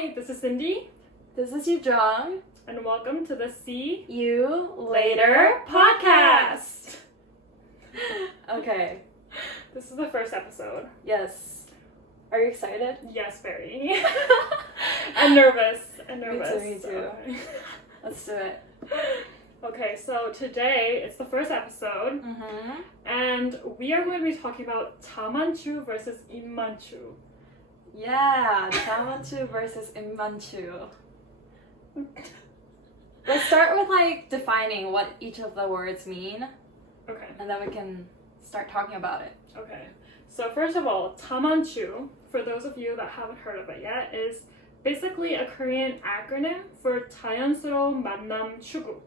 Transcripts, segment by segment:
Hi, this is Cindy, This is Yujung. and welcome to the See You Later podcast. Okay. This is the first episode. Yes. Are you excited? Yes, very. I'm nervous. Me too. Okay. Let's do it. Okay, so today it's the first episode, and we are going to be talking about 자만추 versus 입만추. Yeah, 자만추 versus 입만추. Let's start with defining what each of the words mean, Okay. and then we can start talking about it. Okay. So first of all, 자만추, for those of you that haven't heard of it yet, is basically a Korean acronym for 자연스러운 만남 추구.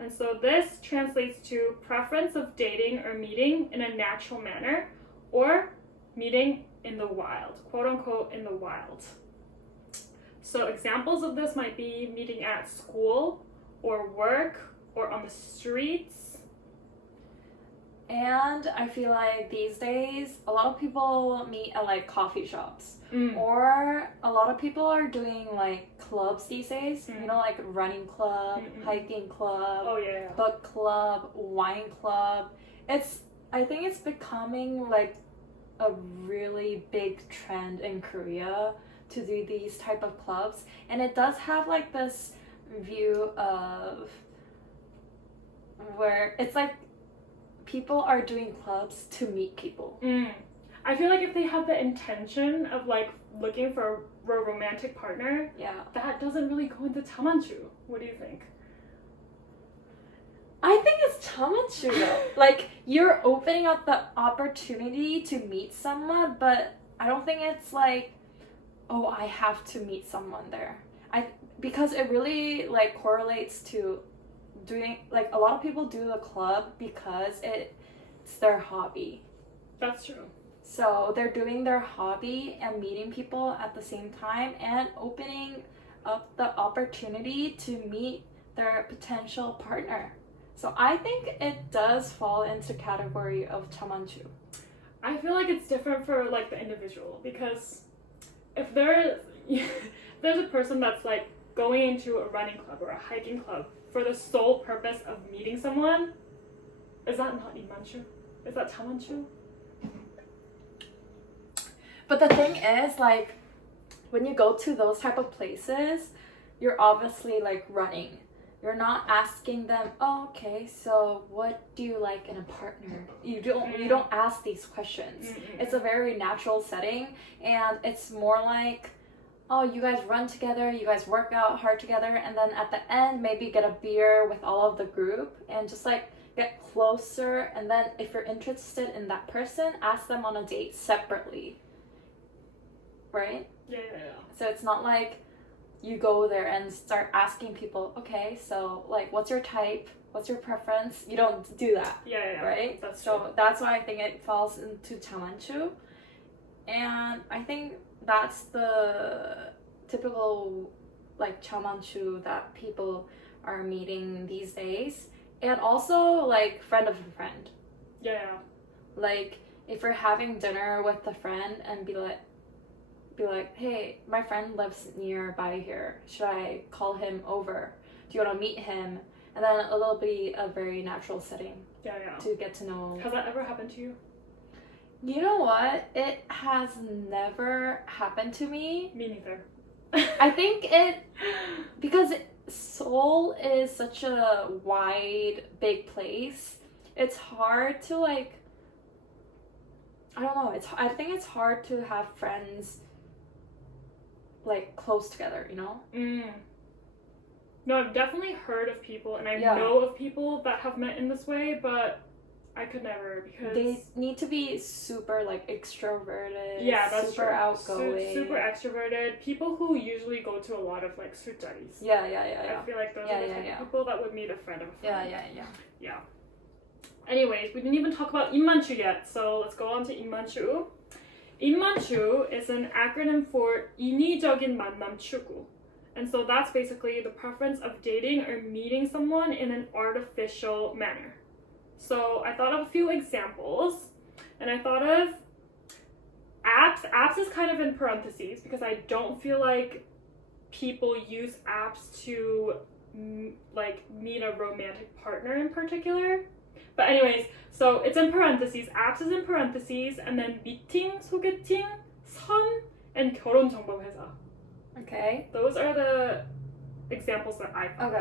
And so this translates to preference of dating or meeting in a natural manner, or meeting in the wild, quote unquote in the wild. So examples of this might be meeting at school or work or on the streets. And I feel like these days, a lot of people meet at coffee shops. Or a lot of people are doing clubs these days. You know, like running club, hiking club, Oh yeah. book club, wine club. I think it's becoming a really big trend in Korea to do these type of clubs. And it does have this view of where it's people are doing clubs to meet people. I feel like if they have the intention of looking for a romantic partner, that doesn't really go into 자만추. What do you think? I think it's 자만추 though. You're opening up the opportunity to meet someone, but I don't think it's oh, I have to meet someone there. Because it really correlates to doing a lot of people do the club because it's their hobby. That's true. So they're doing their hobby and meeting people at the same time and opening up the opportunity to meet their potential partner. So I think it does fall into category of 자만추. I feel like it's different for the individual, because if there's a person that's going into a running club or a hiking club for the sole purpose of meeting someone, is that not 입만추? Is that 자만추? But the thing is, when you go to those type of places, you're obviously running. You're not asking them, oh, okay, so what do you like in a partner? You don't ask these questions. It's a very natural setting, and it's more oh, you guys run together, you guys work out hard together, and then at the end, maybe get a beer with all of the group and just get closer. And then if you're interested in that person, ask them on a date separately. Right? Yeah. So it's not you go there and start asking people, okay, so what's your type? What's your preference? You don't do that. Yeah. Right? That's why I think it falls into 자만추. And I think that's the typical 자만추 that people are meeting these days. And also friend of a friend. Yeah. If you're having dinner with a friend and be like, hey, my friend lives nearby here. Should I call him over? Do you want to meet him? And then it'll be a very natural setting. Yeah. To get to know. Has that ever happened to you? You know what? It has never happened to me. Me neither. I think because Seoul is such a wide, big place. It's hard to I don't know. I think it's hard to have friends close together, you know? No, I've definitely heard of people, and I know of people that have met in this way, but I could never, because they need to be super extroverted. Yeah, that's super true. outgoing. Super extroverted. People who usually go to a lot of 술자리s. Yeah. I feel like those are the type of people that would meet a friend of a friend. Yeah. Anyways, we didn't even talk about 입만추 yet, so let's go on to 입만추. 입만추 is an acronym for 인위적인 만남 추구. And so that's basically the preference of dating or meeting someone in an artificial manner. So I thought of a few examples, and I thought of apps. Apps is kind of in parentheses because I don't feel like people use apps to like meet a romantic partner in particular. But anyways, so it's in parentheses. Apps is in parentheses, and then meeting, 소개팅, 선, and 결혼 정보 회사. Okay. Those are the examples that I found.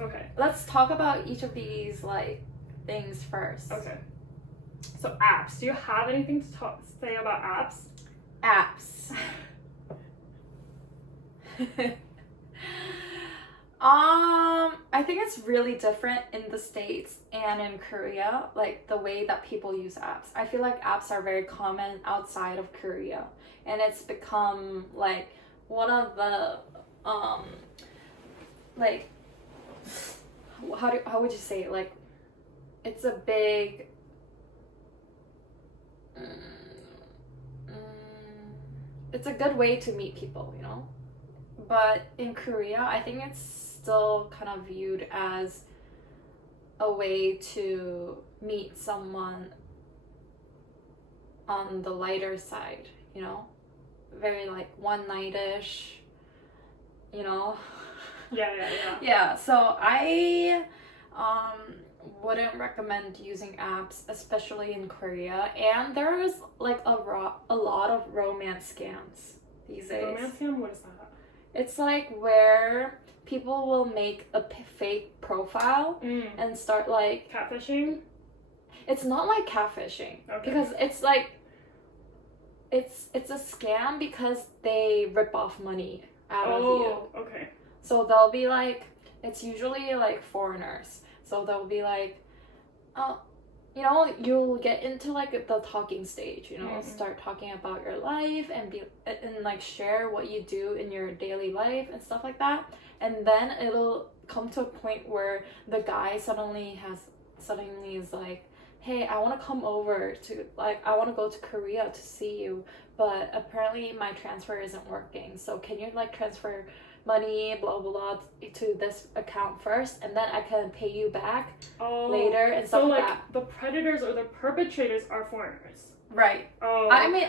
Okay. Let's talk about each of these like things first. Okay. So apps. Do you have anything to say about apps? Apps. I think it's really different in the States and in Korea, like the way that people use apps. I feel like apps are very common outside of Korea, and it's become like one of the like how would you say it? Like it's a big it's a good way to meet people, you know? But in Korea, I think it's still kind of viewed as a way to meet someone on the lighter side, you know? Very like one night-ish, you know? Yeah, so I wouldn't recommend using apps, especially in Korea. And there is like a lot of romance scams these days. Romance scam? What is that? It's like where people will make a fake profile and start like catfishing. It's not like catfishing because it's like it's a scam because they rip off money out of you. Okay. So they'll be like, it's usually like foreigners. So they'll be like, you know, you'll get into like the talking stage, you know, start talking about your life and like share what you do in your daily life and stuff like that. And then it'll come to a point where the guy suddenly is like, hey, I want to come over to, like, I want to go to Korea to see you, but apparently my transfer isn't working. So can you like transfer money, blah, blah, blah, to this account first, and then I can pay you back later and stuff like that. So, like, the predators or the perpetrators are foreigners. Right. Oh. I mean,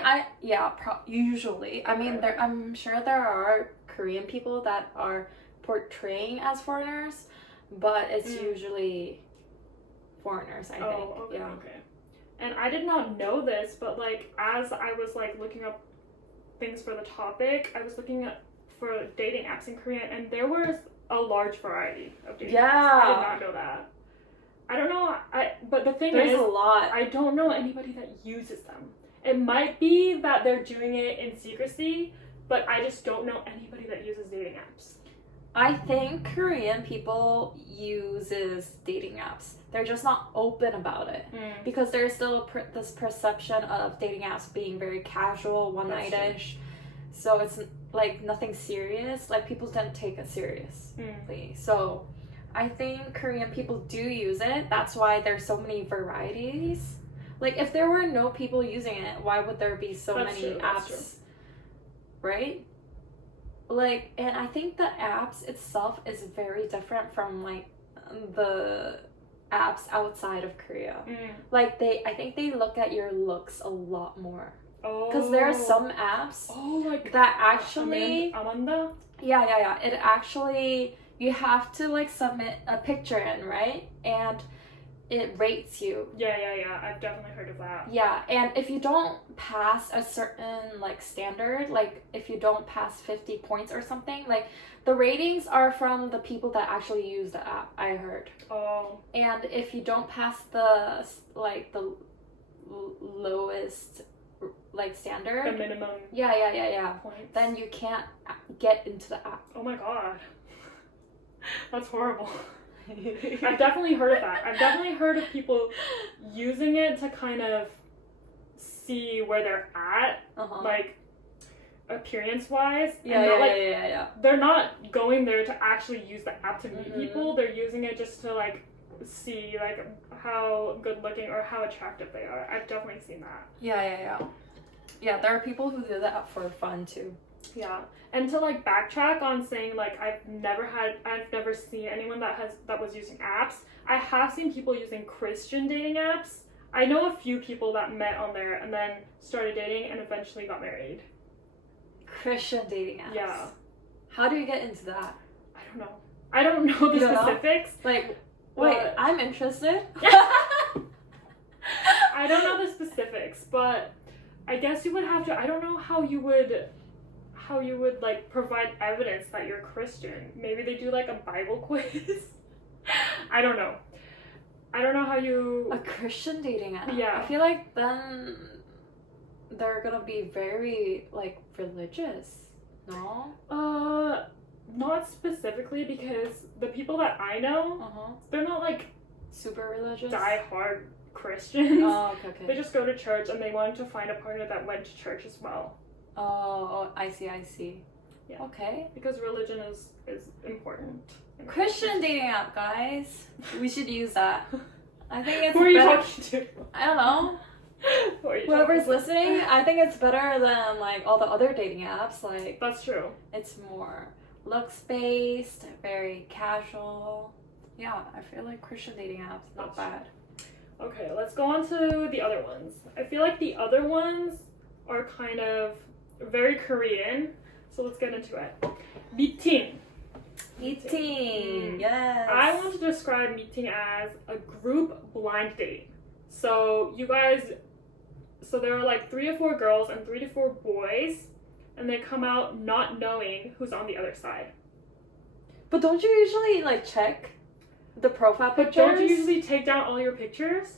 usually. I mean, I'm sure there are Korean people that are portraying as foreigners, but it's usually foreigners, I think. Okay. And I did not know this, but, like, as I was, like, looking up things for the topic, I was looking at for dating apps in Korea, and there was a large variety of dating apps. I did not know that. I don't know, but the thing is, there's a lot. I don't know anybody that uses them. It might be that they're doing it in secrecy, but I just don't know anybody that uses dating apps. I think Korean people uses dating apps. They're just not open about it because there's still this perception of dating apps being very casual, one-night-ish. So it's like nothing serious. Like people don't take it seriously. So I think Korean people do use it. That's why there's so many varieties. Like if there were no people using it, why would there be so many apps? Right? Like, and I think the apps itself is very different from like the apps outside of Korea. Like I think they look at your looks a lot more. Because there are some apps like that actually Amanda? Yeah. It actually, you have to like submit a picture in, right? And it rates you. Yeah. I've definitely heard of that. Yeah, and if you don't pass a certain like standard, like if you don't pass 50 points or something, like the ratings are from the people that actually use the app, I heard. And if you don't pass the lowest like standard, the minimum points, then you can't get into the app. Oh my god. That's horrible. I've definitely heard of that. I've definitely heard of people using it to kind of see where they're at, like appearance-wise. Yeah. They're not going there to actually use the app to meet people. They're using it just to like see like how good looking or how attractive they are. I've definitely seen that. Yeah, there are people who do that for fun too. Yeah, and to like backtrack on saying like I've never seen anyone that was using apps. I have seen people using Christian dating apps. I know a few people that met on there and then started dating and eventually got married. Christian dating apps. Yeah. How do you get into that? I don't know. I don't know the You don't know? specifics. Like, wait, But- I'm interested. I don't know the specifics, but I guess you would have to. I don't know how you would like provide evidence that you're Christian. Maybe they do like a Bible quiz. I don't know. I don't know how you. A Christian dating app. Yeah. I feel like then they're gonna be very like religious. No. Not specifically, because the people that I know, they're not like Super religious. die-hard Christians. Oh, okay. They just go to church, and they wanted to find a partner that went to church as well. Oh, I see. Yeah. Okay. Because religion is important. Christian dating app, guys. We should use that. I think it's Who are you better. talking to? I don't know. Who are you Whoever's talking to? listening, I think it's better than like all the other dating apps. Like, That's true. it's more looks based, very casual. Yeah, I feel like Christian dating apps not That's bad. Okay, let's go on to the other ones. I feel like the other ones are kind of very Korean, so let's get into it. Meeting. Meeting, yes. I want to describe meeting as a group blind date. So you guys, so there are like 3 to 4 girls and 3 to 4 boys, and they come out not knowing who's on the other side. But don't you usually like check the profile But pictures? don't you usually take down all your pictures?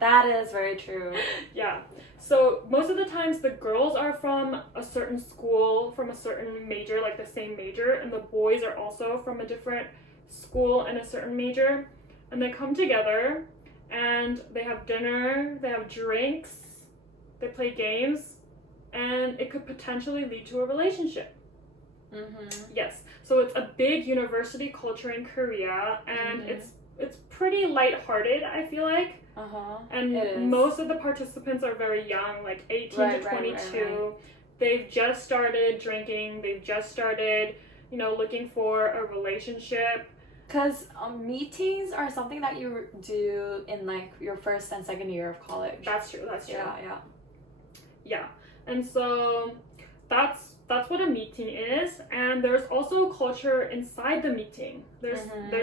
That is very true. Yeah. So most of the times the girls are from a certain school, from a certain major, like the same major, and the boys are also from a different school and a certain major. And they come together and they have dinner, they have drinks, they play games, and it could potentially lead to a relationship. Mm-hmm. Yes. So it's a big university culture in Korea, and it's pretty lighthearted, I feel like. Uh-huh. And It is. most of the participants are very young, like 18 Right, to right, 22. right. They've just started drinking. They've just started, looking for a relationship. Because meetings are something that you do in like your first and second year of college. That's true. That's true. Yeah. Yeah. And so that's what a meeting is. And there's also culture inside the meeting. There's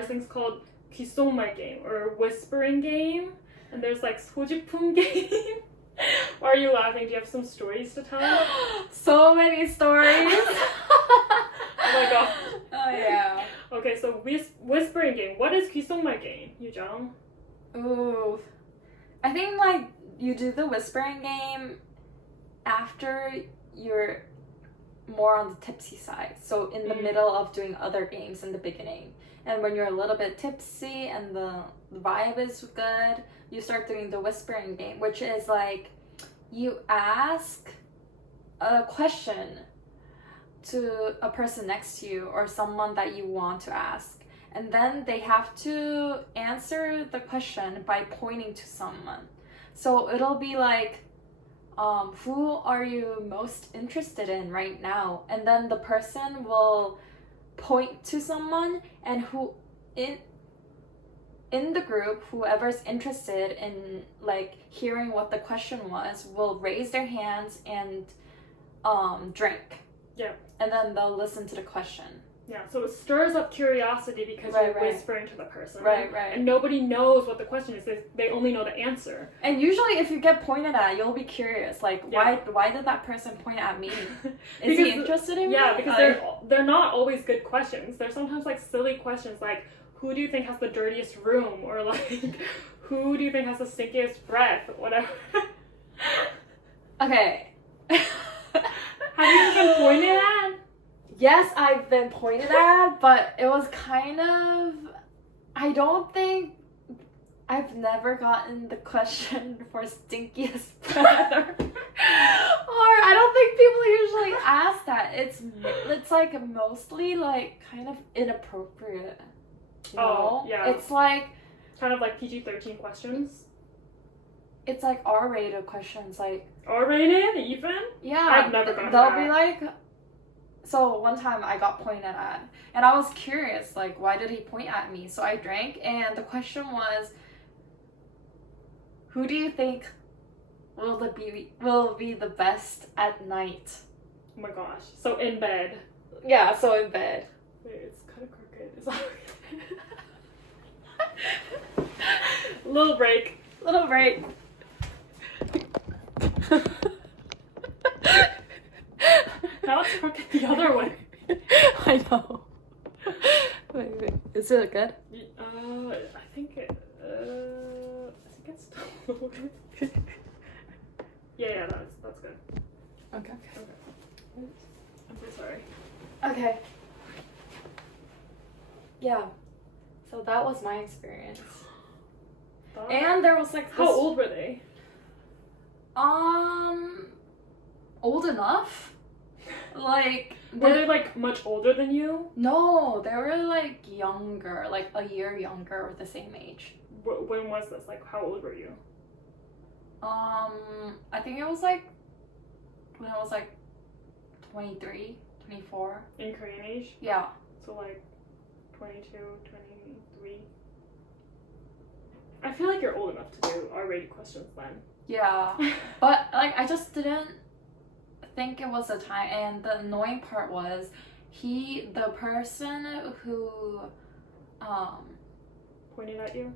things called 귀속말 game or whispering game. And there's like 소지품 game. Why are you laughing? Do you have some stories to tell? So many stories. Oh my god. Oh yeah. Okay, so whispering game. What is 귀속말 game, Yujung? Ooh. I think like you do the whispering game after you're more on the tipsy side. So in the middle of doing other games in the beginning. And when you're a little bit tipsy and the vibe is good, you start doing the whispering game, which is like you ask a question to a person next to you or someone that you want to ask. And then they have to answer the question by pointing to someone. So it'll be like, who are you most interested in right now? And then the person will point to someone, and who in the group, whoever's interested in like hearing what the question was will raise their hands and drink. Yeah. And then they'll listen to the question. Yeah, so it stirs up curiosity because Right, you're right. whispering to the person. Right. And nobody knows what the question is. They only know the answer. And usually if you get pointed at, you'll be curious. Like, Yeah. why did that person point at me? Is Because- he interested in me? Yeah, because Like, they're not always good questions. They're sometimes like silly questions like, who do you think has the dirtiest room? Or like, who do you think has the stinkiest breath? Whatever. okay. Have you been pointed at? Yes, I've been pointed at, but it was kind of... I don't think... I've never gotten the question for stinkiest breath or I don't think people usually ask that. It's like mostly like kind of inappropriate. You know? Yeah. It's like... Kind of like PG-13 questions. It's like R-rated questions, like... R-rated? Even? Yeah. I've never gotten They'll that. be like... So one time I got pointed at, and I was curious, like, why did he point at me? So I drank, and the question was, who do you think will be the best at night? Oh my gosh. So in bed. Yeah, so in bed. Wait, it's kind of crooked. Is that Little break. Little break. Now it's crooked the other way. I know. Wait. Is it good? I think it's still a little bit. Yeah, that's good. Okay. I'm so sorry. Okay. Yeah. So that was my experience. And there was like this, how old were they? Old enough. Like Were they like much older than you? No, they were like younger, like a year younger or the same age. When was this? Like, how old were you? I think it was like when I was like 23, 24. In Korean age? Yeah. So like 22, 23. I feel like you're old enough to do R-rated questions then. Yeah. But like I just didn't think it was a time, and the annoying part was the person who Pointed at you?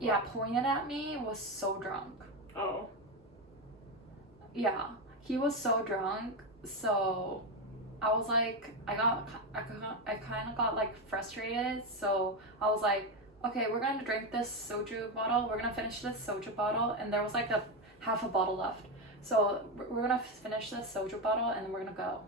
yeah, pointed at me was so drunk. Oh. Yeah, he was so drunk, so I was like, I kind of got like frustrated, so I was like, okay, we're gonna drink this soju bottle, we're gonna finish this soju bottle, and there was like half a bottle left, so we're gonna finish this soju bottle and then we're gonna go.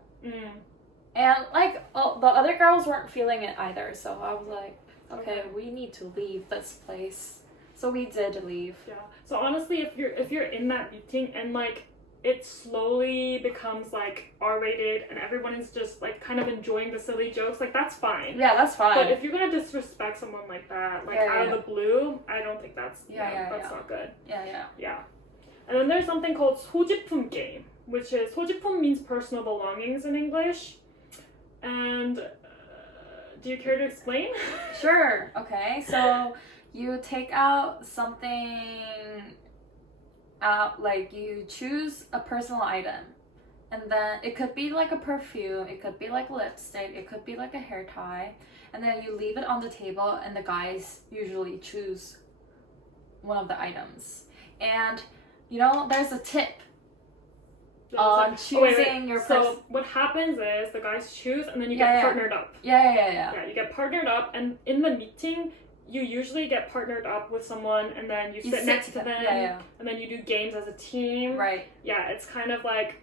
And like the other girls weren't feeling it either, so I was like, okay, we need to leave this place. So we did leave. Yeah. So honestly, if you're in that meeting and like it slowly becomes like R-rated and everyone is just like kind of enjoying the silly jokes, like that's fine. Yeah, that's fine. But if you're gonna disrespect someone like that, like out of the blue, I don't think that's that's not good. Yeah. And then there's something called 소지품 game, which is 소지품 means personal belongings in English. And do you care to explain? Sure. Okay. So you take out something out, like you choose a personal item, and then it could be like a perfume, it could be like lipstick, it could be like a hair tie, and then you leave it on the table, and the guys usually choose one of the items. And you know, there's a tip on choosing your person. So what happens is the guys choose, and then you get partnered up. Yeah, you get partnered up, and in the meeting you usually get partnered up with someone, and then you sit next to them, and then you do games as a team. Right. Yeah, it's kind of like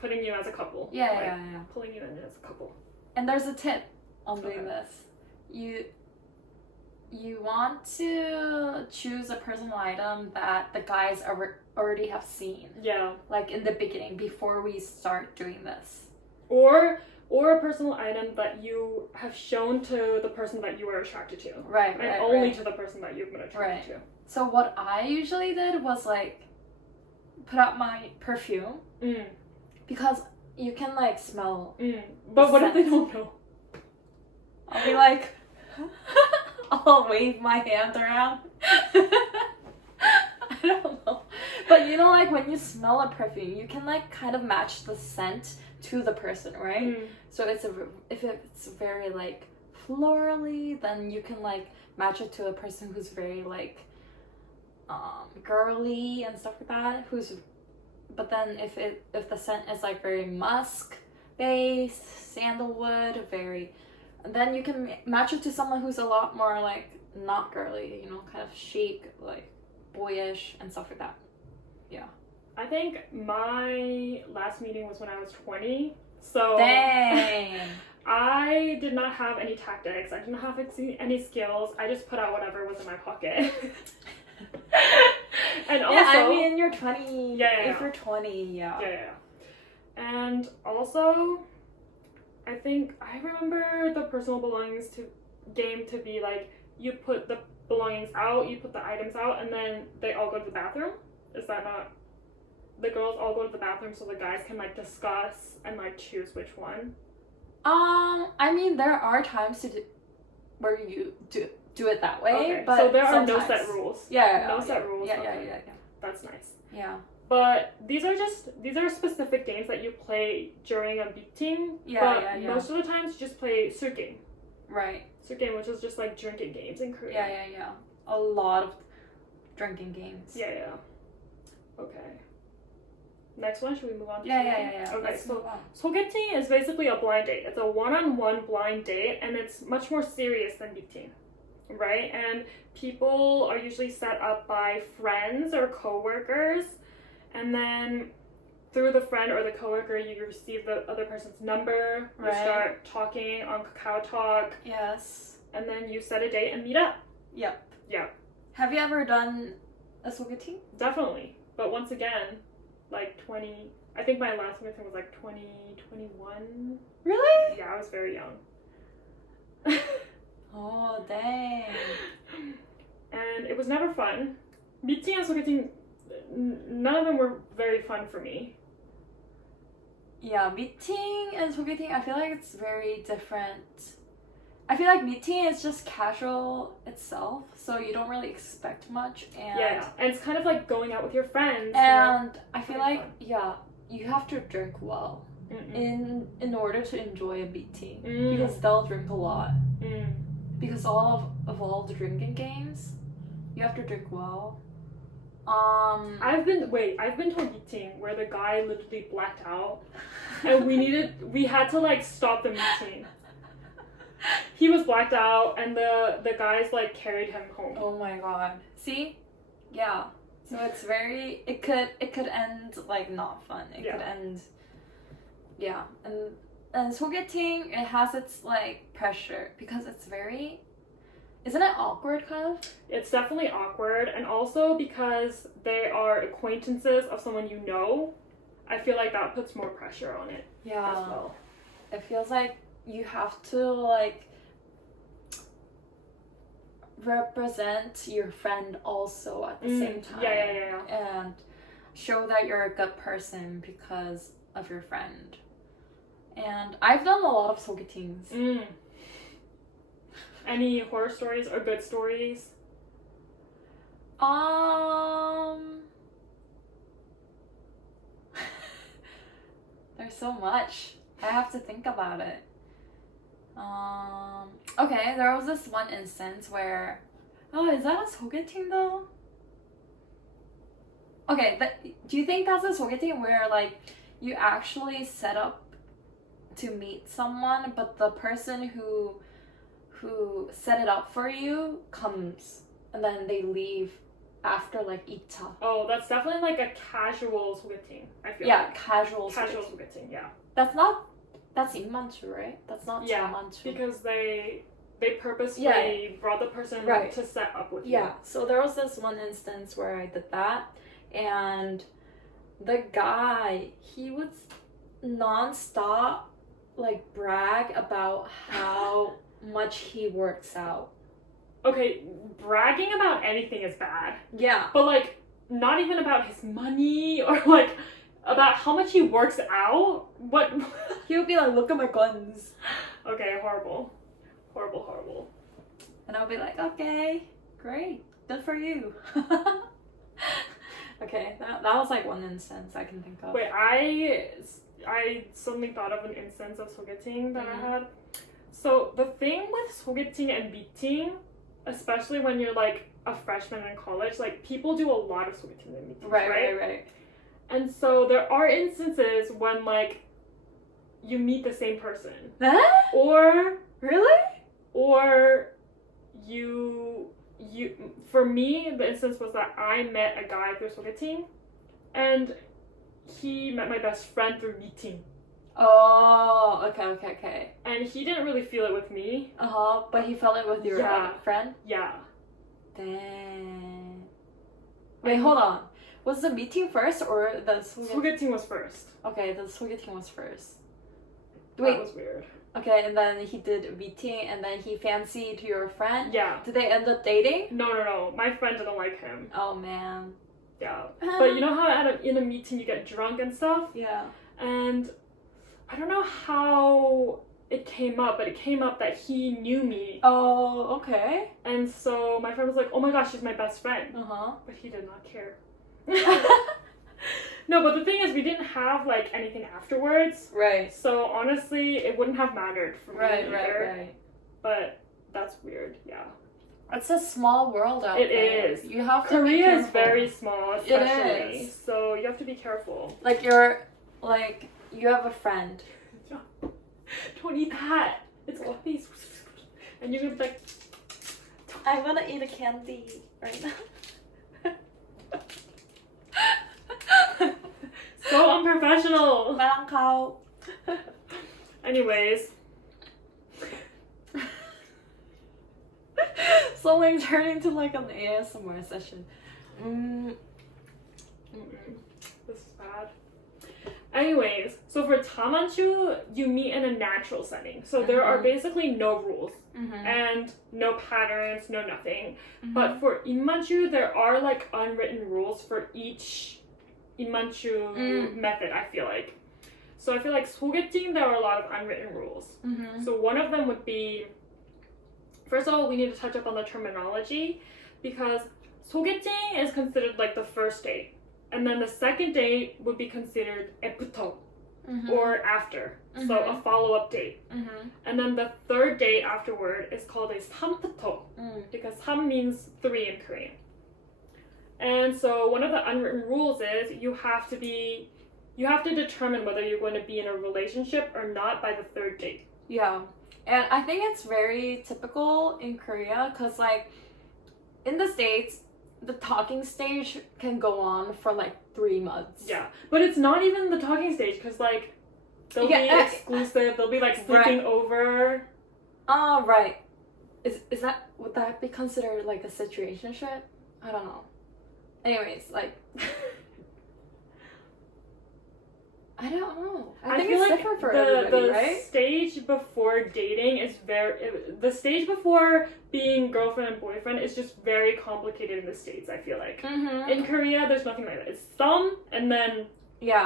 putting you as a couple. Yeah. Pulling you in as a couple. And there's a tip on doing this. You want to choose a personal item that the guys already have seen. Yeah. Like in the beginning, before we start doing this. Or a personal item that you have shown to the person that you are attracted to. Right. And only to the person that you've been attracted to. So what I usually did was like put out my perfume. Because you can like smell. But what if they don't know? I'll be like, I'll wave my hand around. I don't know. But you know, like when you smell a perfume, you can like kind of match the scent to the person, right? So if it's very like florally, then you can like match it to a person who's very like girly and stuff like that. But then if the scent is like very musk based, sandalwood, then you can match it to someone who's a lot more like not girly, you know, kind of chic, like boyish and stuff like that. Yeah. I think my last meeting was when I was 20. So dang. I did not have any tactics. I did not have any skills. I just put out whatever was in my pocket. And also, I mean, you're 20. Yeah. If you're 20, yeah. And also, I think I remember the personal belongings game to be like, you put the belongings out, you put the items out, and then they all go to the bathroom. Is that not? The girls all go to the bathroom so the guys can like discuss and like choose which one. I mean, there are times where you do it that way, but so there are no set rules. No set rules. Yeah. That's nice. Yeah. But these are specific games that you play during a meeting. But most of the times you just play surgame. Right. Surgame, which is just like drinking games in Korea. Yeah. A lot of drinking games. Yeah. Okay. Next one, should we move on to Yeah. Okay, Let's so move on. 소개팅 is basically a blind date. It's a one-on-one blind date, and it's much more serious than meeting, right? And people are usually set up by friends or coworkers, and then through the friend or the coworker, you receive the other person's number. You start talking on Kakao Talk. Yes. And then you set a date and meet up. Yep. Yeah. Have you ever done a 소개팅? Definitely. But once again, like 20, I think my last meeting was like 2021. Really? Yeah, I was very young. Oh, dang. And it was never fun. Meeting and 소개팅, none of them were very fun for me. Yeah, meeting and 소개팅, I feel like it's very different. I feel like meeting is just casual itself, so you don't really expect much. And and it's kind of like going out with your friends. And I feel having like, fun. you have to drink well in order to enjoy a meeting. Mm. Because they'll drink a lot. Mm. Because of all the drinking games, you have to drink well. I've been to a meeting where the guy literally blacked out, and we had to like stop the meeting. He was blacked out, and the guys like carried him home. Oh my god. See? Yeah. So it's very, it could end like not fun. It could end, and 소개팅, it has its like pressure because it's very, isn't it awkward kind of? It's definitely awkward, and also because they are acquaintances of someone you know, I feel like that puts more pressure on it as well. It feels like you have to like represent your friend also at the same time. Yeah. And show that you're a good person because of your friend. And I've done a lot of 소개팅s. Any horror stories or good stories? There's so much. I have to think about it. Okay, there was this one instance where, is that a 소개팅 though? Okay, do you think that's a 소개팅 where like you actually set up to meet someone, but the person who set it up for you comes and then they leave after like 2차? Oh, that's definitely like a casual 소개팅, I feel Yeah, like. casual 소개팅, yeah. That's 임만추, right? That's not 자만추. Because they purposefully brought the person to set up with you. Yeah, so there was this one instance where I did that, and the guy, he would non-stop like brag about how much he works out. Okay, bragging about anything is bad. Yeah. But like, not even about his money or like about how much he works out. What? He would be like, look at my guns. Okay, horrible. And I'll be like, okay, great, good for you. Okay, that was like one instance I can think of. Wait, I suddenly thought of an instance of 소개팅 that I had. So the thing with 소개팅 and meeting, especially when you're like a freshman in college, like people do a lot of 소개팅 and meetings, right. And so there are instances when like you meet the same person. Or really? Or you for me, the instance was that I met a guy through 소개팅, and he met my best friend through meeting. Oh, okay. And he didn't really feel it with me. But he felt it with your friend? Yeah. Dang. Wait, hold on. Was the meeting first or the 소개팅 was first. Okay, the 소개팅 was first. Wait. That was weird. Okay, and then he did meeting, and then he fancied your friend? Yeah. Did they end up dating? No. My friend didn't like him. Oh, man. Yeah. But you know how in a meeting you get drunk and stuff? Yeah. And I don't know how it came up, but it came up that he knew me. Oh, okay. And so my friend was like, oh my gosh, she's my best friend. Uh-huh. But he did not care. No, but the thing is, we didn't have like anything afterwards. Right. So honestly, it wouldn't have mattered for me either. Right. But that's weird, yeah. It's a small world out It there. is. You have to Korea be is careful. very small, especially. It is. So you have to be careful. Like you have a friend. Don't eat that. It's coffee. And you're gonna be like, I'm gonna eat a candy right now. so unprofessional. Parang kao. Anyways. So like turning into like an ASMR session. This is bad. Anyways, so for Tamanchu, you meet in a natural setting. So there are basically no rules and no patterns, no nothing. But for Inmanchu, there are like unwritten rules for each Inmanchu method, I feel like. So I feel like 소개팅, there are a lot of unwritten rules. So one of them would be, first of all, we need to touch up on the terminology because 소개팅 is considered like the first date. And then the second date would be considered 에프터 or after. So a follow-up date. And then the third date afterward is called a 삼부터 because 삼 means 3 in Korean. And so one of the unwritten rules is you have to determine whether you're going to be in a relationship or not by the third date. Yeah. And I think it's very typical in Korea because like in the States, the talking stage can go on for like 3 months. Yeah, but it's not even the talking stage because like they'll be exclusive. They'll be like sleeping over. Oh, right. Would that be considered like a situationship? I don't know. Anyways, like I don't know. I think feel it's like different for everybody, right? The stage before dating is the stage before being girlfriend and boyfriend is just very complicated in the States, I feel like. In Korea, there's nothing like that. It's some, and then you're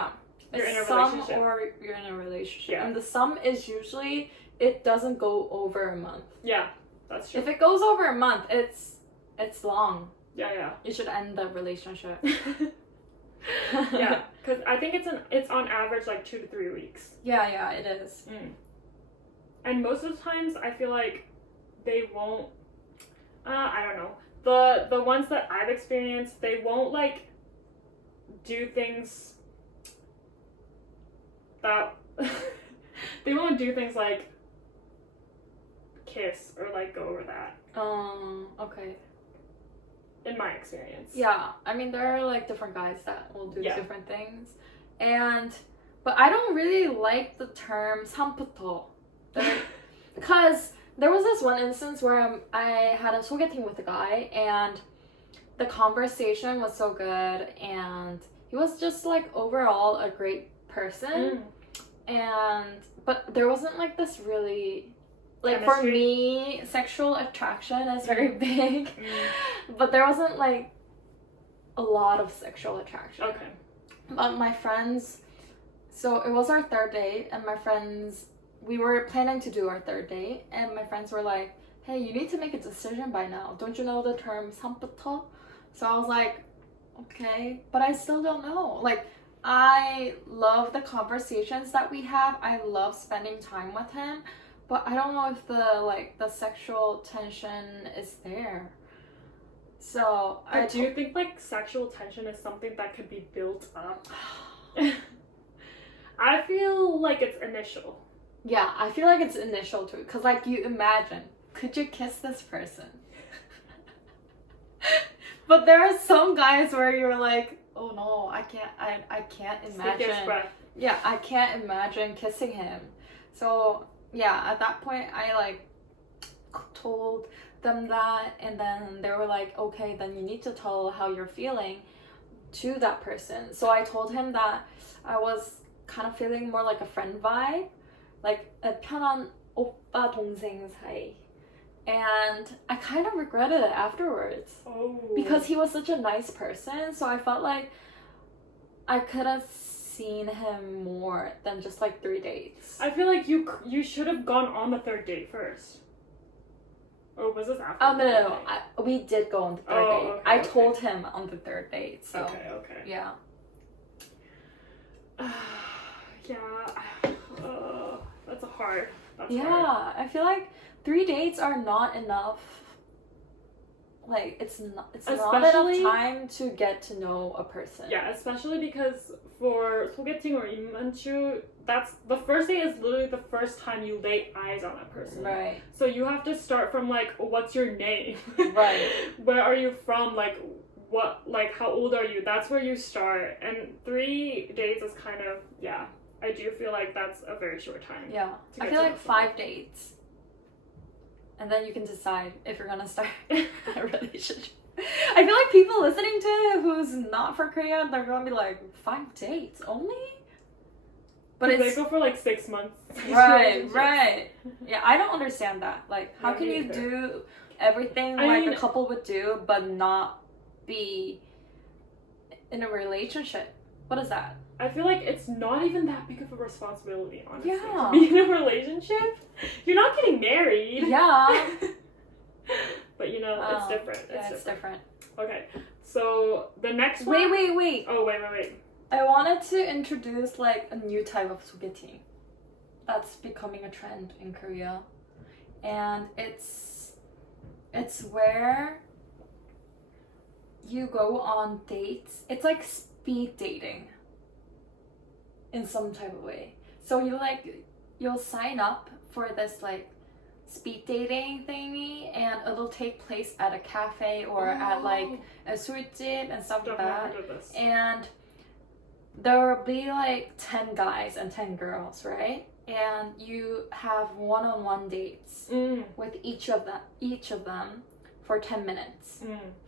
in a relationship. relationship. Or you're in a relationship. Yeah. And the sum is usually, it doesn't go over a month. Yeah, that's true. If it goes over a month, it's long. Yeah. You should end the relationship. Yeah, because I think it's on average like 2 to 3 weeks. Yeah, it is. And most of the times, I feel like they won't. I don't know. The ones that I've experienced, they won't like do things that they won't do things like kiss or like go over that. Okay. In my experience. Yeah, I mean there are like different guys that will do different things, but I don't really like the term 삼부터, because there was this one instance where I had a 소개팅 with a guy and the conversation was so good and he was just like overall a great person, but there wasn't like this really. Like chemistry. For me, sexual attraction is very big, but there wasn't like a lot of sexual attraction. Okay. But my friends, so it was our third date, and my friends, we were planning to do our third date, and my friends were like, "Hey, you need to make a decision by now. Don't you know the term 삼부터?" So I was like, "Okay," but I still don't know. Like, I love the conversations that we have. I love spending time with him. But I don't know if the sexual tension is there. So do you think like sexual tension is something that could be built up? I feel like it's initial. Yeah, I feel like it's initial too. Cause like you imagine, could you kiss this person? But there are some guys where you're like, oh no, I can't imagine. Yeah, I can't imagine kissing him. So yeah, at that point, I like told them that, and then they were like, okay, then you need to tell how you're feeling to that person. So I told him that I was kind of feeling more like a friend vibe, like a 편한 오빠 동생 사이. And I kind of regretted it afterwards. Because he was such a nice person, so I felt like I could have seen him more than just like 3 dates. I feel like you should have gone on the third date first. Or was this after? Oh no. We did go on the third date. Okay, I told him on the third date. So okay. yeah. Yeah. That's hard. That's Yeah, hard. I feel like 3 dates are not enough. Like it's not Especially- enough time to get to know a person. Yeah, especially because for 소개팅 or 입만추, that's the first date is literally the first time you lay eyes on a person. Right. So you have to start from like, what's your name? Right. Where are you from? Like, what? Like, how old are you? That's where you start. And 3 dates is kind of, yeah. I do feel like that's a very short time. Yeah. to I get feel to like know 5 dates. And then you can decide if you're gonna start a relationship. I feel like people listening to it who's not from Korea, they're gonna be like, 5 dates only? But But they it's go for like 6 months. right. Yeah, I don't understand that. Like, how Yeah, can me you either. do everything I like mean- a couple would do, but not be in a relationship? What is that? I feel like it's not even that big of a responsibility, honestly. Yeah. To be in a relationship, you're not getting married. Yeah. But you know, it's different. Yeah, it's different. Okay, so the next one. Wait. Oh, wait. I wanted to introduce like a new type of 소개팅 that's becoming a trend in Korea, and it's where you go on dates. It's like speed dating in some type of way. So you'll sign up for this like speed dating thingy, and it'll take place at a cafe or at like a 술집 and stuff like Definitely that. heard of this. And there will be like 10 guys and 10 girls, right? And you have one-on-one dates with each of them for 10 minutes.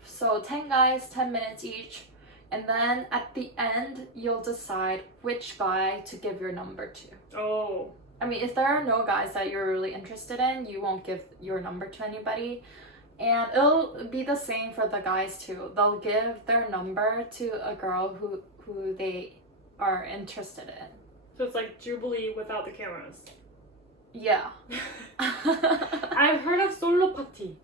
So 10 guys, 10 minutes each, and then at the end you'll decide which guy to give your number to. Oh. I mean, if there are no guys that you're really interested in, you won't give your number to anybody. And it'll be the same for the guys too. They'll give their number to a girl who they are interested in. So it's like Jubilee without the cameras. Yeah. I've heard of solo party.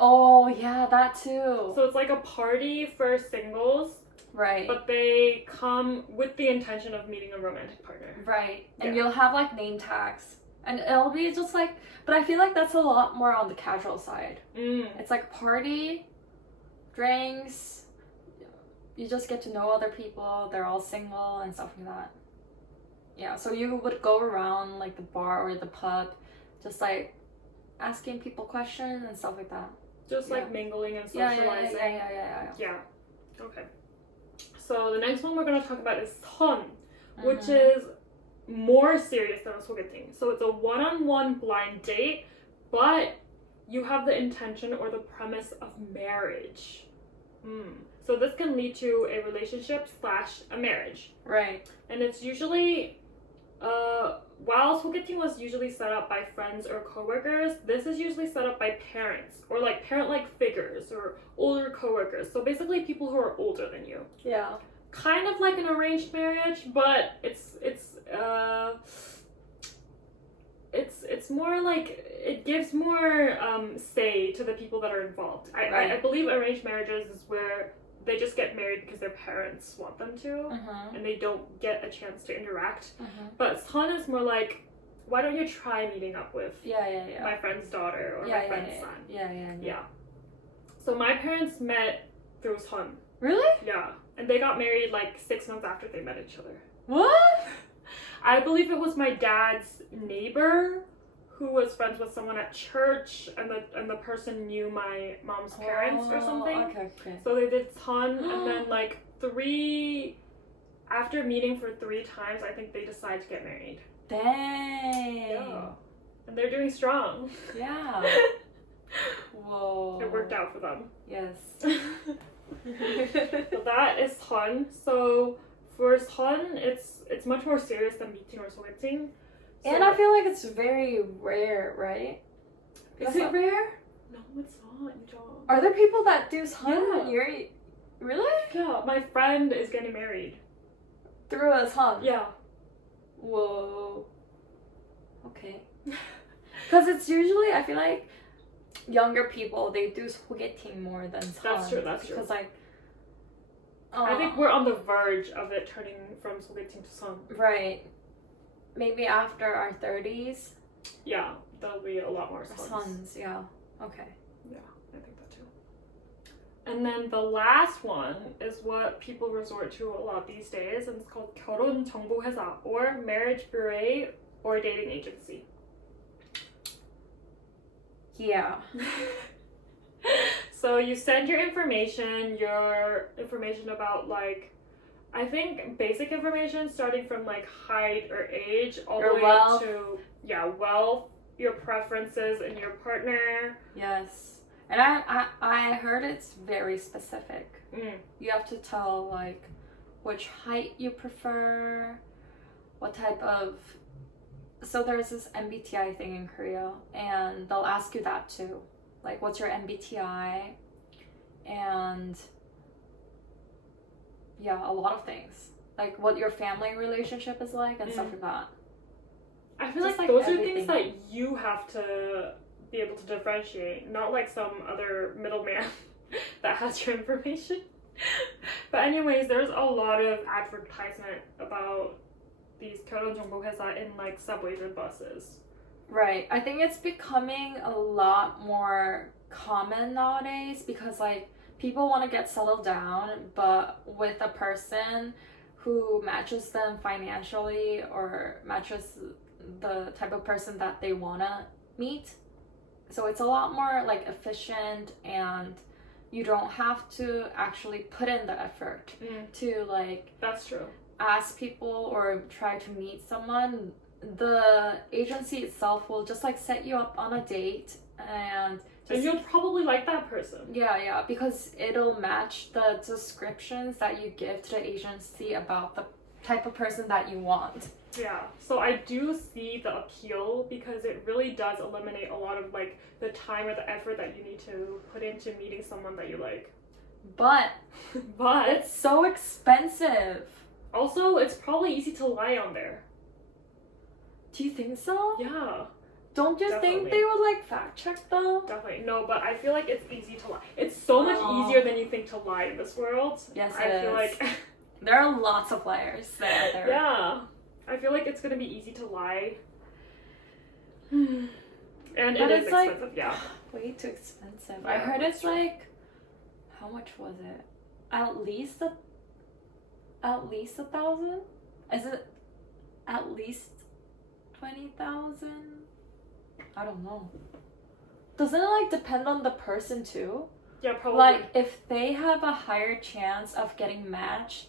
Oh, yeah, that too. So it's like a party for singles, Right. but they come with the intention of meeting a romantic partner. Right. And Yeah. you'll have like name tags. And it'll be just like, but I feel like that's a lot more on the casual side. It's like party, drinks, you just get to know other people, they're all single and stuff like that. Yeah, so you would go around like the bar or the pub, just like asking people questions and stuff like that. Just like Yeah. mingling and Yeah, socializing. yeah. Okay. So the next one we're going to talk about is 선, which Mhm. is more serious than a 소개팅. So it's a one-on-one blind date, but you have the intention or the premise of marriage. So this can lead to a relationship / a marriage. Right. And it's usually, while 소개팅 was usually set up by friends or coworkers, this is usually set up by parents or like parent-like figures or older coworkers. So basically people who are older than you. Yeah. Kind of like an arranged marriage, but it's more like it gives more say to the people that are involved. I believe arranged marriages is where they just get married because their parents want them to, and they don't get a chance to interact. But 선 is more like, why don't you try meeting up with my friend's daughter or my friend's son? Yeah. So my parents met through 선. Really? Yeah. And they got married like 6 months after they met each other. What? I believe it was my dad's neighbor who was friends with someone at church, and the person knew my mom's parents or something. Okay. So they did 선, and then like after meeting for 3 times, I think they decided to get married. Dang. Yeah. And they're doing strong. Yeah. Whoa. It worked out for them. Yes. So that is 선. So for 선, it's much more serious than meeting or 소개팅. So, And I feel like it's very rare, right? is it rare? No, it's not. You don't. Are there people that do 선 Yeah. when you're really? Yeah, my friend is getting married. Through a 선? Yeah. Whoa. Okay. Because it's usually, I feel like, younger people, they do 소개팅 more than 선. That's true, that's true. Because like, I think we're on the verge of it turning from 소개팅 to son. Right. Maybe after our 30s. Yeah, there'll be a lot more sons. Sons, yeah. Okay. Yeah, I think that too. And then the last one is what people resort to a lot these days, and it's called 결혼 정보 회사, or marriage bureau, or dating agency. Yeah. So you send your information about like, I think basic information starting from like height or age all Your the way wealth. up to wealth, your preferences and your partner. Yes. And I heard it's very specific. You have to tell like which height you prefer, what type of. So there's this MBTI thing in Korea, and they'll ask you that too. Like, what's your MBTI? And yeah, a lot of things. Like what your family relationship is like and stuff like that. I feel Just like those are things that you have to be able to differentiate, not like some other middleman that has your information. But anyways, there's a lot of advertisement about these 결혼 정보 회사 in like subways and buses. Right. I think it's becoming a lot more common nowadays because like people want to get settled down, but with a person who matches them financially or matches the type of person that they want to meet. So it's a lot more like efficient, and you don't have to actually put in the effort to like That's true. ask people or try to meet someone. The agency itself will just like set you up on a date, and you'll probably like that person. Yeah, because it'll match the descriptions that you give to the agency about the type of person that you want. Yeah, so I do see the appeal because it really does eliminate a lot of like the time or the effort that you need to put into meeting someone that you like. But it's so expensive. Also, it's probably easy to lie on there. Do you think so? Yeah. Don't you think they would like fact check though? Definitely. No, but I feel like it's easy to lie. It's so much easier than you think to lie in this world. Yes, I feel like there are lots of liars there. Yeah. I feel like it's gonna be easy to lie. And but it is like, expensive, yeah. Way too expensive. Yeah, I heard it's true. like, how much was it? At least 1,000? Is it at least 20,000? I don't know. Doesn't it like depend on the person too? Yeah, probably. Like if they have a higher chance of getting matched,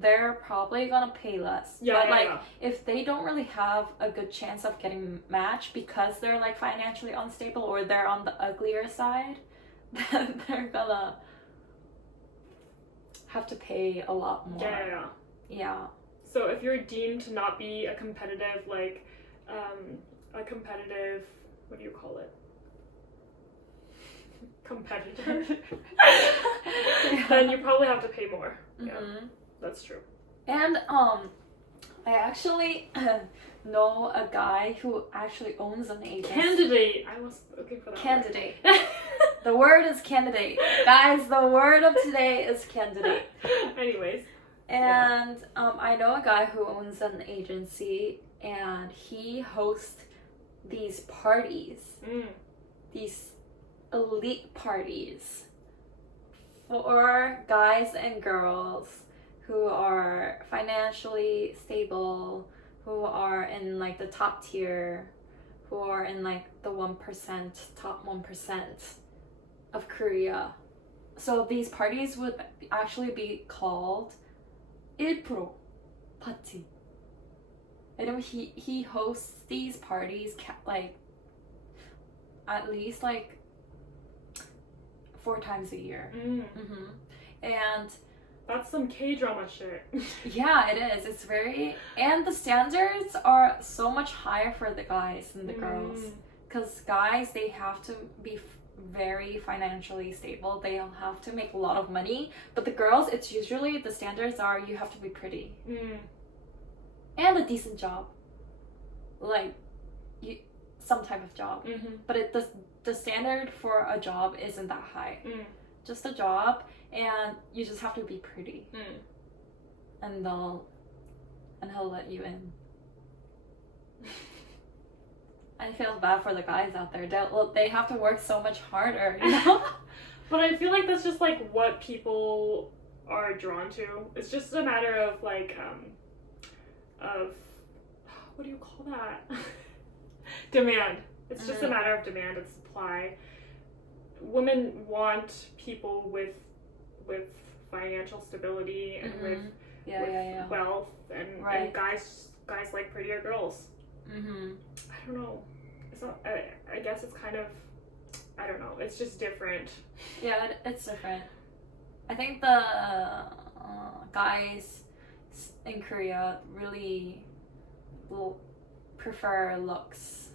they're probably gonna pay less. Yeah, but if they don't really have a good chance of getting matched because they're like financially unstable or they're on the uglier side, then they're gonna have to pay a lot more. Yeah. So if you're deemed to not be a competitive, like, what do you call it? Competitor. Then you probably have to pay more. Yeah, that's true. And I actually know a guy who actually owns an agency. Candidate. I was looking for that. Candidate. The word is candidate. Guys, the word of today is candidate. Anyways. And I know a guy who owns an agency, and he hosts these parties. These elite parties for guys and girls who are financially stable, who are in like the top tier, who are in like the 1%, top 1% of Korea. So these parties would actually be called 1% party. And he hosts these parties like at least like 4 times a year. And that's some K-drama shit. yeah, it is. It's very, and the standards are so much higher for the guys than the girls, because guys, they have to be very financially stable. They have to make a lot of money, but the girls, it's usually the standards are you have to be pretty and a decent job, like some type of job. But the standard for a job isn't that high. just a job, and you just have to be pretty, and he'll let you in. I feel bad for the guys out there. They have to work so much harder, you know? But I feel like that's just like what people are drawn to. It's just a matter of like of what do you call that? Demand. It's just a matter of demand and supply. Women want people with financial stability and with wealth, and guys like prettier girls. I don't know. It's not. I guess it's kind of. I don't know. It's just different. Yeah, it's different. I think the guys in Korea really will prefer looks.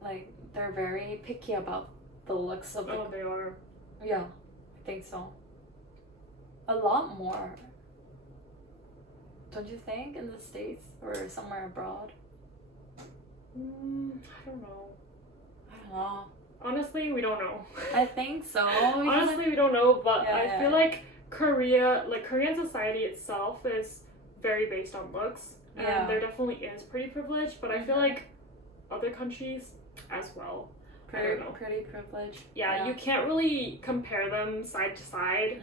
Like, they're very picky about the looks of the... Oh, they are. Yeah, I think so. A lot more. Don't you think, in the States or somewhere abroad? I don't know. I don't know. Honestly, we don't know. I think so. Honestly, we don't know, but I feel like Korean society itself is very based on looks. And there definitely is pretty privilege, but I feel like other countries as well. I don't know. Pretty privileged. Yeah, you can't really compare them side to side,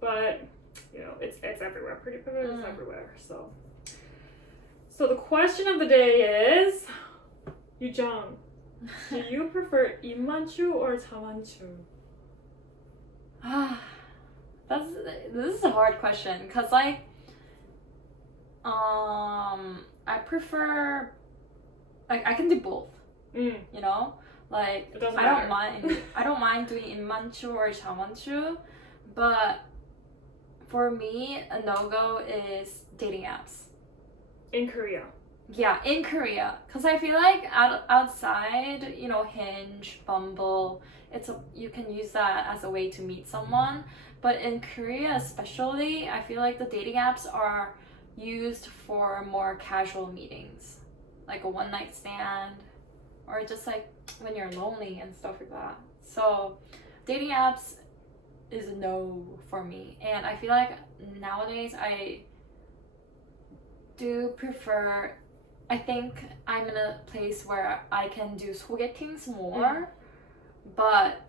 but you know, it's everywhere. Pretty privilege is everywhere. So the question of the day is, Yujung, do you prefer 입만추 or 자만추? This is a hard question, because like I prefer, like, I can do both. You know, like, it doesn't matter. I don't mind doing 입만추 or 자만추, but for me, a no-go is dating apps. In Korea. Yeah, in Korea, because I feel like outside, you know, Hinge, Bumble, you can use that as a way to meet someone. But in Korea especially, I feel like the dating apps are used for more casual meetings, like a one-night stand, or just like when you're lonely and stuff like that. So dating apps is a no for me, and I feel like nowadays I do prefer, I think I'm in a place where I can do 소개팅s more, but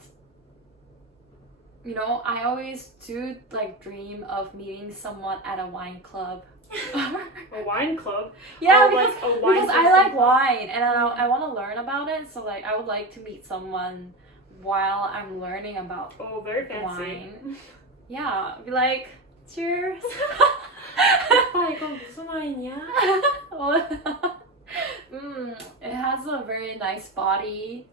you know, I always do like dream of meeting someone at a wine club. A wine club? Yeah, Oh, because I like wine and I want to learn about it, so like I would like to meet someone while I'm learning about very fancy. wine. Yeah, be like, cheers. 오빠 이거 무슨 와인이야? It has a very nice body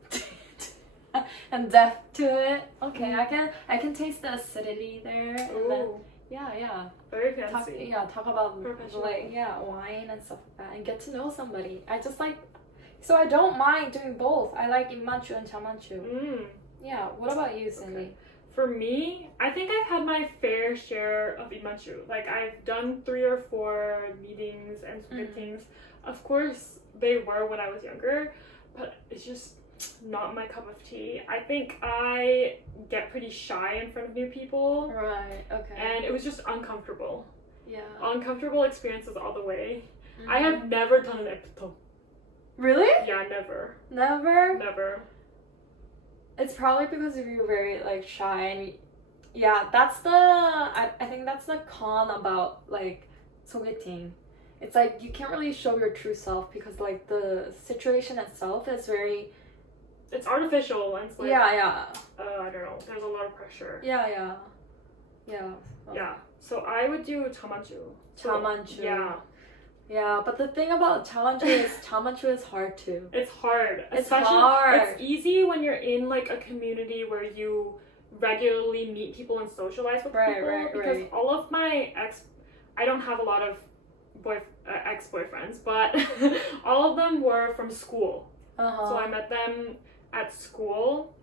and depth to it. Okay, I can taste the acidity there. And then, yeah. Very fancy. Talk about like wine and stuff like that, and get to know somebody. I just like, so I don't mind doing both. I like 입만추 and 자만추. Yeah. What about you, Cindy? Okay. For me, I think I've had my fair share of 입만추. Like, I've done 3 or 4 meetings and meetings. Of course, they were when I was younger, but it's just not my cup of tea. I think I get pretty shy in front of new people. Right, okay. And it was just uncomfortable. Yeah. Uncomfortable experiences all the way. I have never done an epitome. Really? Yeah, never. Never? It's probably because you're very like shy, and that's the I think that's the con about like 소개팅. It's like you can't really show your true self because like the situation itself is very, it's artificial, and it's like I don't know, there's a lot of pressure. Yeah. So I would do 자만추. Yeah, but the thing about 자만추 is hard too. It's hard. It's hard. It's easy when you're in like a community where you regularly meet people and socialize with people. Because all of my I don't have a lot of ex-boyfriends, but all of them were from school. So I met them at school.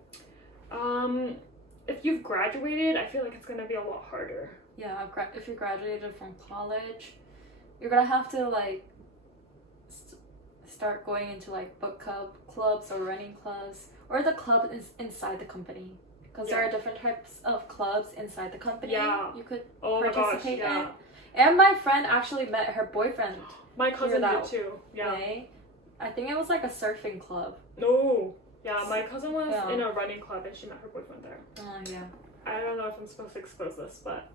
If you've graduated, I feel like it's gonna be a lot harder. Yeah, if you graduated from college, you're gonna have to like start going into like book clubs or running clubs, or the club is inside the company. because there are different types of clubs inside the company. Yeah. You could Oh my gosh, participate yeah. in. And my friend actually met her boyfriend. My cousin that did too. Yeah. way. I think it was like a surfing club. No. Yeah, my cousin was Yeah. in a running club and she met her boyfriend there. Oh yeah. I don't know if I'm supposed to expose this, but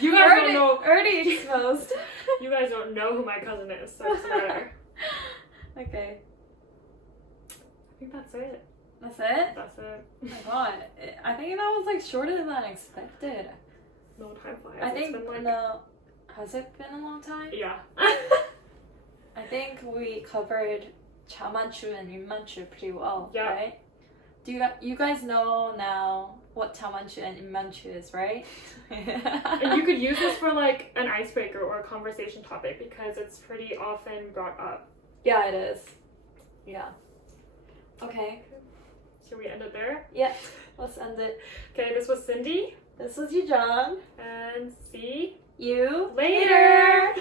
you guys don't know. Already exposed. You guys don't know who my cousin is, so it's better. Okay. I think that's it. That's it? That's it. Oh my god. I think that was like shorter than expected. No, time flies. I It's think been like no. Has it been a long time? yeah. I think we covered 자만추 and 인만추 pretty well, Yeah. right? Do you guys know now what 자만추 and 인만추 is, right? And you could use this for like an icebreaker or a conversation topic because it's pretty often brought up. Yeah, it is. Yeah. Okay. Should we end it there? Yeah. Let's end it. Okay, this was Cindy This was Yujung. and see You later.